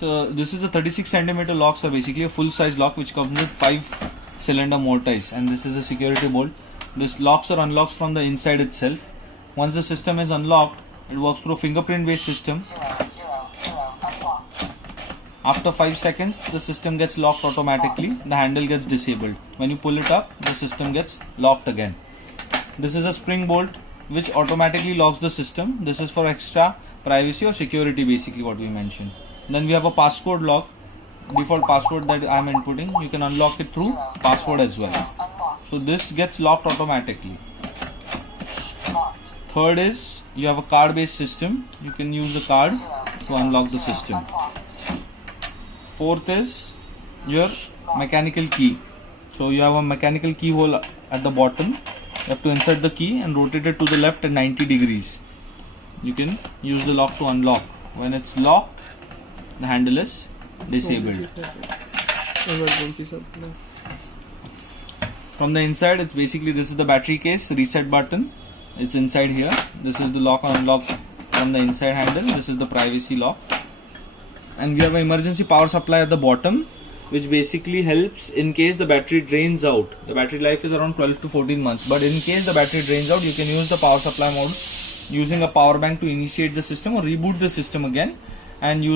So this is a 36 centimeter lock, so basically a full size lock which comes with 5 cylinder mortise, and this is a security bolt. This locks or unlocks from the inside itself. Once the system is unlocked, it works through a fingerprint based system. After 5 seconds, the system gets locked automatically. The handle gets disabled. When you pull it up, the system gets locked again. This is a spring bolt which automatically locks the system. This is for extra privacy or security, basically what we mentioned. Then we have a passcode lock, default password that I am inputting. You can unlock it through password as well. So this gets locked automatically. Third is you have a card based system. You can use the card to unlock the system. Fourth is your mechanical key. So you have a mechanical keyhole at the bottom. You have to insert the key and rotate it to the left at 90 degrees. You can use the lock to unlock. When it's locked, the handle is disabled. From the inside, it's basically, this is the battery case, reset button. It's inside here. This is the lock and unlock from the inside handle. This is the privacy lock. And we have an emergency power supply at the bottom, which basically helps in case the battery drains out. The battery life is around 12 to 14 months. But in case the battery drains out, you can use the power supply mode using a power bank to initiate the system or reboot the system again and use